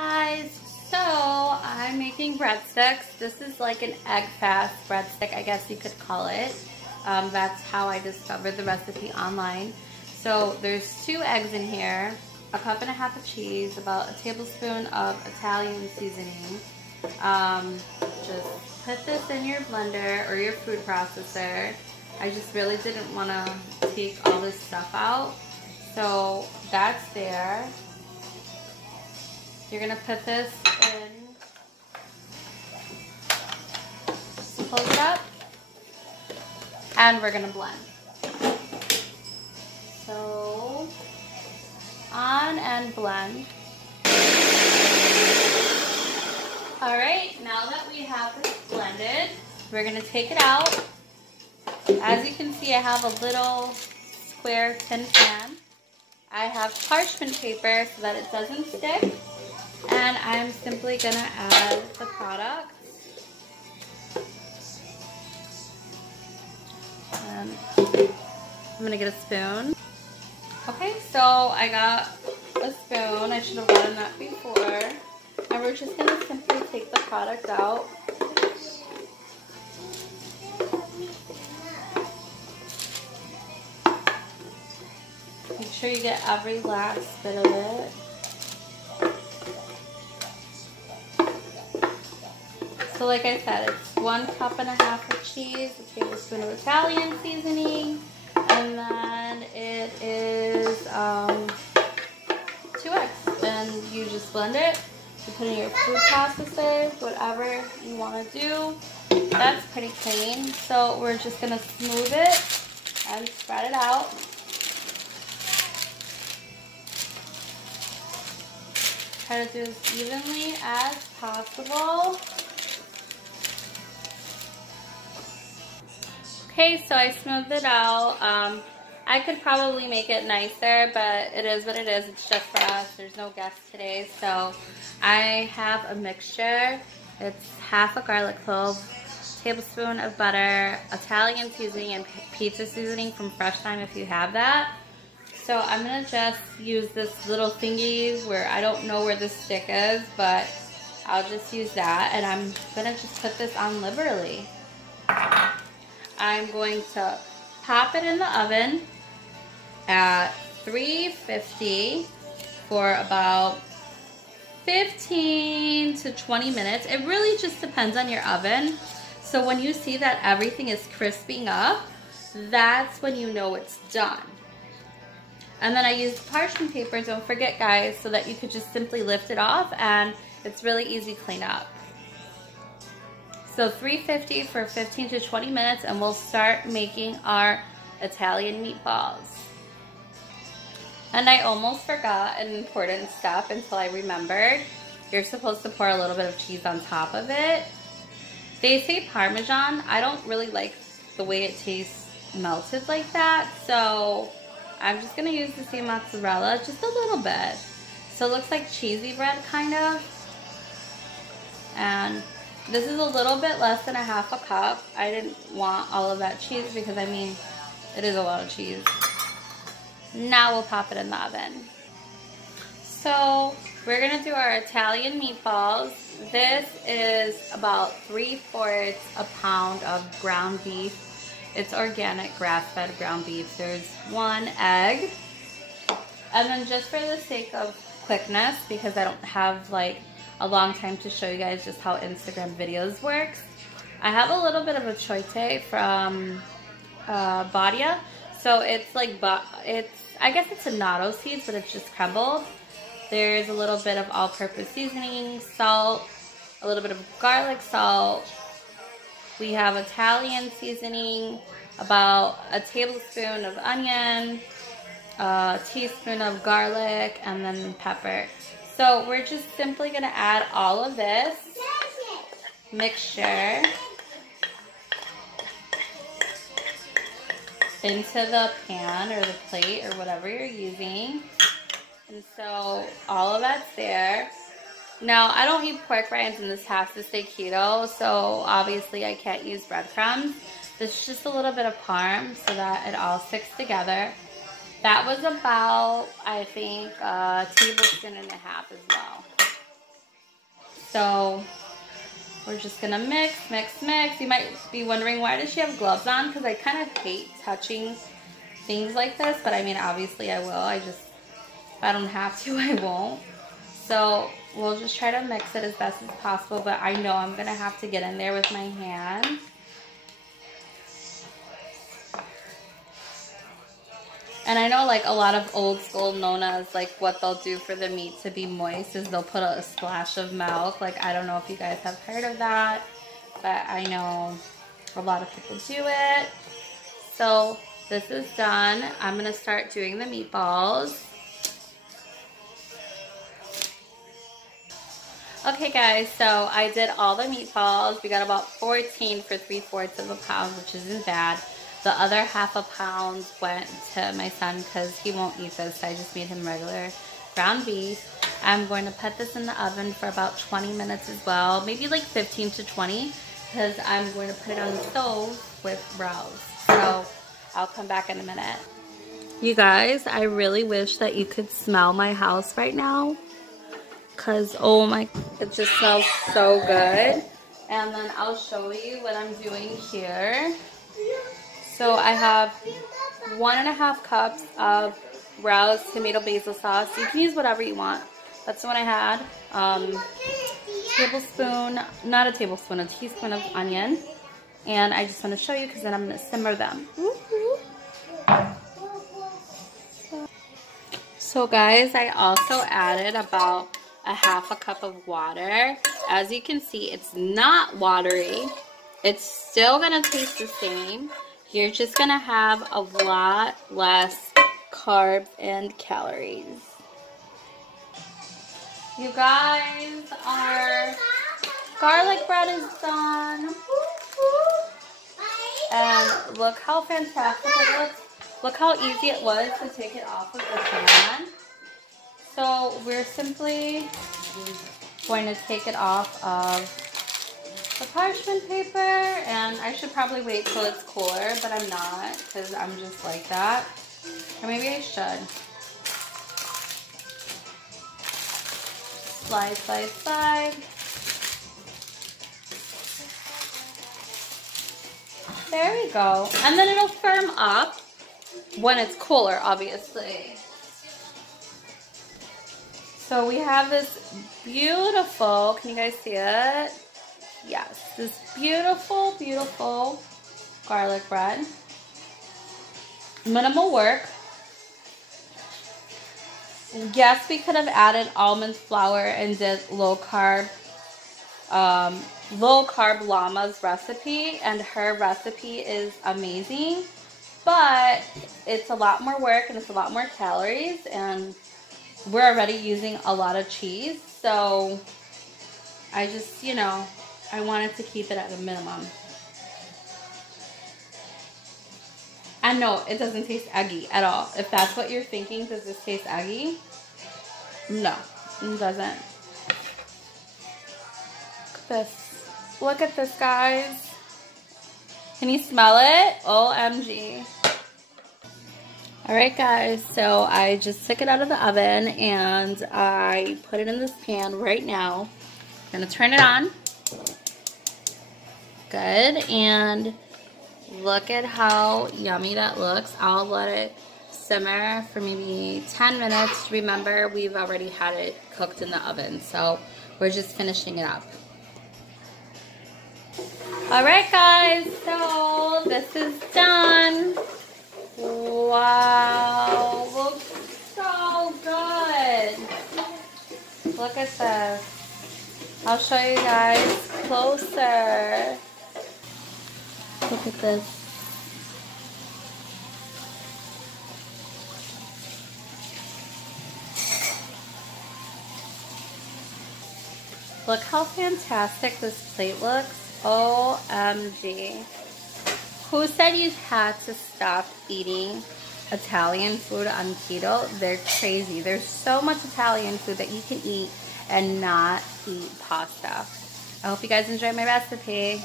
Guys, so I'm making breadsticks. This is like an egg fast breadstick, I guess you could call it. That's how I discovered the recipe online. So there's 2 eggs in here, a cup and a half of cheese, about a tablespoon of Italian seasoning. Just put this in your blender or your food processor. I just really didn't want to take all this stuff out. So that's there. You're gonna put this in, close it up, and we're gonna blend. So, on and blend. All right, now that we have this blended, we're gonna take it out. As you can see, I have a little square tin pan. I have parchment paper so that it doesn't stick. And I'm simply going to add the product. And I'm going to get a spoon. Okay, so I got a spoon. I should have gotten that before. And we're just going to simply take the product out. Make sure you get every last bit of it. So like I said, it's 1 cup and a half of cheese, a tablespoon of Italian seasoning, and then it is 2 eggs. And you just blend it, you put it in your food processor, whatever you want to do. That's pretty clean. So we're just going to smooth it and spread it out. Try to do as evenly as possible. Okay, so I smoothed it out. I could probably make it nicer, but it is what it is. It's just for us. There's no guests today. So I have a mixture. It's half a garlic clove, tablespoon of butter, Italian seasoning, and pizza seasoning from Fresh Thyme if you have that. So I'm going to just use this little thingy where I don't know where the stick is, but I'll just use that. And I'm going to just put this on liberally. I'm going to pop it in the oven at 350 for about 15 to 20 minutes. It really just depends on your oven. So when you see that everything is crisping up, that's when you know it's done. And then I used parchment paper, don't forget guys, so that you could just simply lift it off and it's really easy to clean up. So 350 for 15 to 20 minutes and we'll start making our Italian meatballs. And I almost forgot an important step until I remembered. You're supposed to pour a little bit of cheese on top of it. They say Parmesan. I don't really like the way it tastes melted like that. So I'm just going to use the same mozzarella, just a little bit. So it looks like cheesy bread kind of. And this is a little bit less than a half a cup. I didn't want all of that cheese because, I mean, it is a lot of cheese. Now we'll pop it in the oven. So we're going to do our Italian meatballs. This is about 3/4 a pound of ground beef. It's organic grass-fed ground beef. There's 1 egg. And then just for the sake of quickness, because I don't have like a long time to show you guys just how Instagram videos works, I have a little bit of a choite from Badia. So it's like, I guess it's annatto seeds, but it's just crumbled. There's a little bit of all-purpose seasoning, salt, a little bit of garlic salt. We have Italian seasoning, about a tablespoon of onion, a teaspoon of garlic, and then pepper. So we're just simply going to add all of this mixture into the pan or the plate or whatever you're using. And so all of that's there. Now, I don't eat pork rinds and this has to stay keto, so obviously I can't use breadcrumbs. This is just a little bit of parm so that it all sticks together. That was about, I think, a tablespoon and a half as well. So we're just gonna mix, mix, mix. You might be wondering, why does she have gloves on? Because I kind of hate touching things like this, but I mean, obviously I will. If I don't have to, I won't. So we'll just try to mix it as best as possible, but I know I'm gonna have to get in there with my hand. And I know, like, a lot of old school nonas, like, what they'll do for the meat to be moist is they'll put a splash of milk. Like, I don't know if you guys have heard of that, but I know a lot of people do it. So this is done. I'm gonna start doing the meatballs. Okay guys, so I did all the meatballs. We got about 14 for 3/4 of a pound, which isn't bad. The other half a pound went to my son because he won't eat this, so I just made him regular ground beef. I'm going to put this in the oven for about 20 minutes as well, maybe like 15 to 20, because I'm going to put it on the stove with Rouse. So I'll come back in a minute. You guys, I really wish that you could smell my house right now, because oh my, it just smells so good. And then I'll show you what I'm doing here. So I have 1.5 cups of Rouse tomato basil sauce. You can use whatever you want. That's the one I had. Tablespoon, not a tablespoon, a teaspoon of onion. And I just want to show you because then I'm going to simmer them. So guys, I also added about 1/2 cup of water. As you can see, it's not watery. It's still going to taste the same. You're just going to have a lot less carbs and calories. You guys, our garlic bread is done. And look how fantastic it looks. Look how easy it was to take it off of the pan. So we're simply going to take it off of the parchment paper, and I should probably wait till it's cooler, but I'm not, because I'm just like that. Or maybe I should. Slide, slide, slide. There we go. And then it'll firm up when it's cooler, obviously. So we have this beautiful, can you guys see it? Yes, this beautiful, beautiful garlic bread. Minimal work. Yes, we could have added almond flour and did low carb Llama's recipe, and her recipe is amazing, but it's a lot more work and it's a lot more calories, and we're already using a lot of cheese, so I just, you know, I wanted to keep it at a minimum. And no, it doesn't taste eggy at all. If that's what you're thinking, does this taste eggy? No, it doesn't. Look at this. Look at this, guys. Can you smell it? OMG. Alright guys, so I just took it out of the oven and I put it in this pan right now. I'm going to turn it on. Good, and look at how yummy that looks. I'll let it simmer for maybe 10 minutes. Remember, we've already had it cooked in the oven, so we're just finishing it up. Alright guys, so this is done. Wow, looks so good. Look at this. I'll show you guys closer. Look at this. Look how fantastic this plate looks. OMG. Who said you had to stop eating Italian food on keto? They're crazy. There's so much Italian food that you can eat and not eat pasta. I hope you guys enjoyed my recipe.